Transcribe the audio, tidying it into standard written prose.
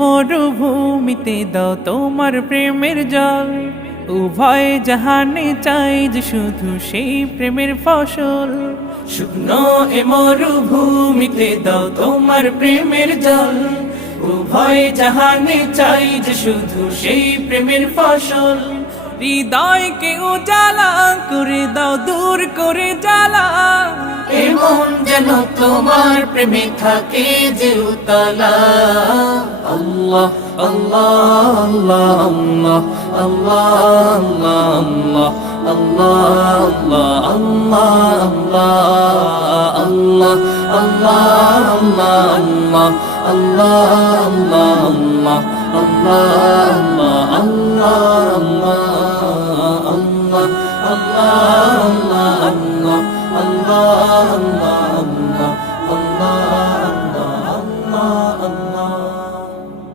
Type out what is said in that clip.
মরুভূমিতে দাও তোমার প্রেমের জল, উভয় জাহানে চাই যে শুধু সেই প্রেমের ফসল। শুকনো এ মরুভূমিতে দাও তোমার প্রেমের জল, উভয় জাহানে চাই যে শুধু সেই প্রেমের ফসল। হৃদয়কে উজালা করে দাও, দূর করে জ্বালা, এমন যেন তোমার প্রেমে থাকে যে উতলা। আল্লাহ আল্লাহ আল্লাহ আল্লাহ আল্লাহ আল্লাহ আল্লাহ আল্লাহ আল্লাহ আল্লাহ আল্লাহ আল্লাহ আল্লাহ আল্লাহ আল্লাহ আল্লাহ আল্লাহ আল্লাহ